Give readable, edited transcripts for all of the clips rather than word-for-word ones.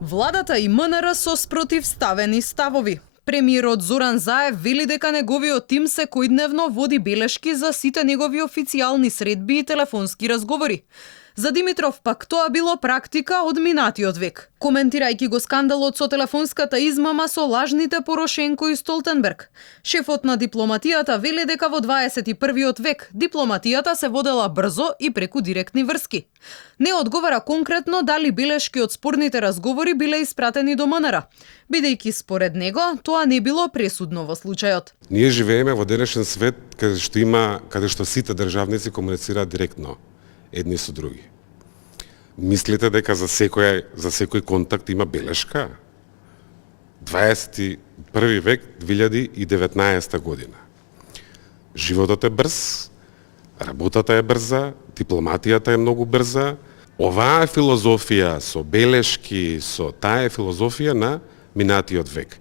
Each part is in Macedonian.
Владата и МНР со спротивставени ставови. Премиерот Зоран Заев вели дека неговиот тим секојдневно води белешки за сите негови официјални средби и телефонски разговори. За Димитров пак тоа било практика од минатиот век. Коментирајќи го скандалот со телефонската измама со лажните Порошенко и Столтенберг, шефот на дипломатијата вели дека во 21 век дипломатијата се водела брзо и преку директни врски. Не одговара конкретно дали белешки од спорните разговори биле испратени до МНР, бидејќи според него тоа не било пресудно во случајот. Ние живееме во денешен свет каде што сите државници комуницираат директно едни со други. Мислите дека за секој контакт има белешка? 21 век, 2019 година. Животот е брз, работата е брза, дипломатијата е многу брза. Оваа филозофија со белешки, со таа филозофија на минатиот век.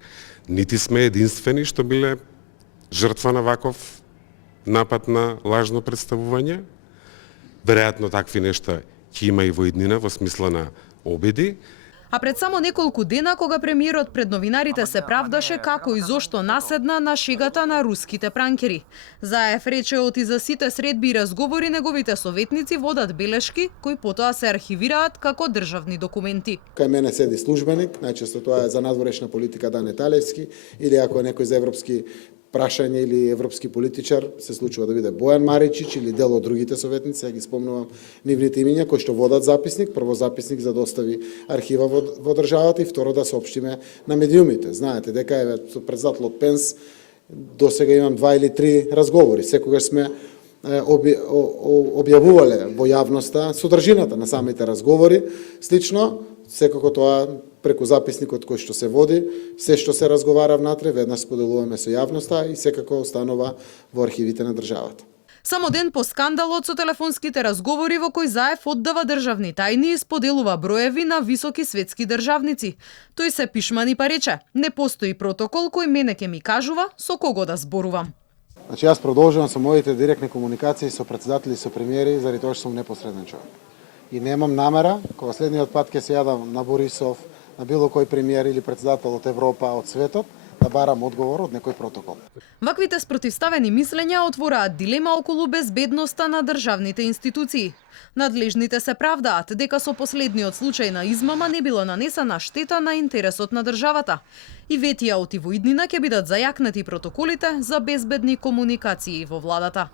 Нити сме единствени што биле жртва на ваков напад на лажно представување. Веројатно такви нешта ќе има и во иднина во смисла на обиди. А пред само неколку дена, кога премиерот пред новинарите се правдаше како и зошто наседна на шегата на руските пранкери. Заев рече оти за сите средби и разговори неговите советници водат белешки кои потоа се архивираат како државни документи. Кај мене седи службеник, најчесто тоа е за надворешна политика Дане Талевски, или ако е некој за европски прашање или европски политичар, се случува да биде Бојан Маричич или дел од другите советници, ја ги спомнувам нивните имиња кои што водат записник, прво записник за да остави архива во државата и второ да соопштиме на медиумите. Знаете дека е со председателот Пенс до сега имам 2 или 3 разговори. Секогаш сме објавувале во јавноста содржината на самите разговори. Слично, секако тоа преку записникот кој што се води, се што се разговара внатре, веднаш споделуваме со јавноста и секако останува во архивите на државата. Само ден по скандалот со телефонските разговори во кој Заев оддава државни тајни и споделува броеви на високи светски државници. Тој се пишмани па рече, не постои протокол кој мене ќе ми кажува со кого да зборувам. Значи јас продолжувам со моите директни комуникации со председатели и со премиери, заради тоа што сум непосреден човек. И немам намера, кога следниот пат ќе се јадам на Борисов, на било кој премиер или председател од Европа, од светот, да барам одговор од некој протокол. Ваквите спротивставени мислења отвораат дилема околу безбедноста на државните институции. Надлежните се правдаат дека со последниот случај на измама не било нанесена штета на интересот на државата. И ветија оти во иднина ќе бидат зајакнати протоколите за безбедни комуникации во владата.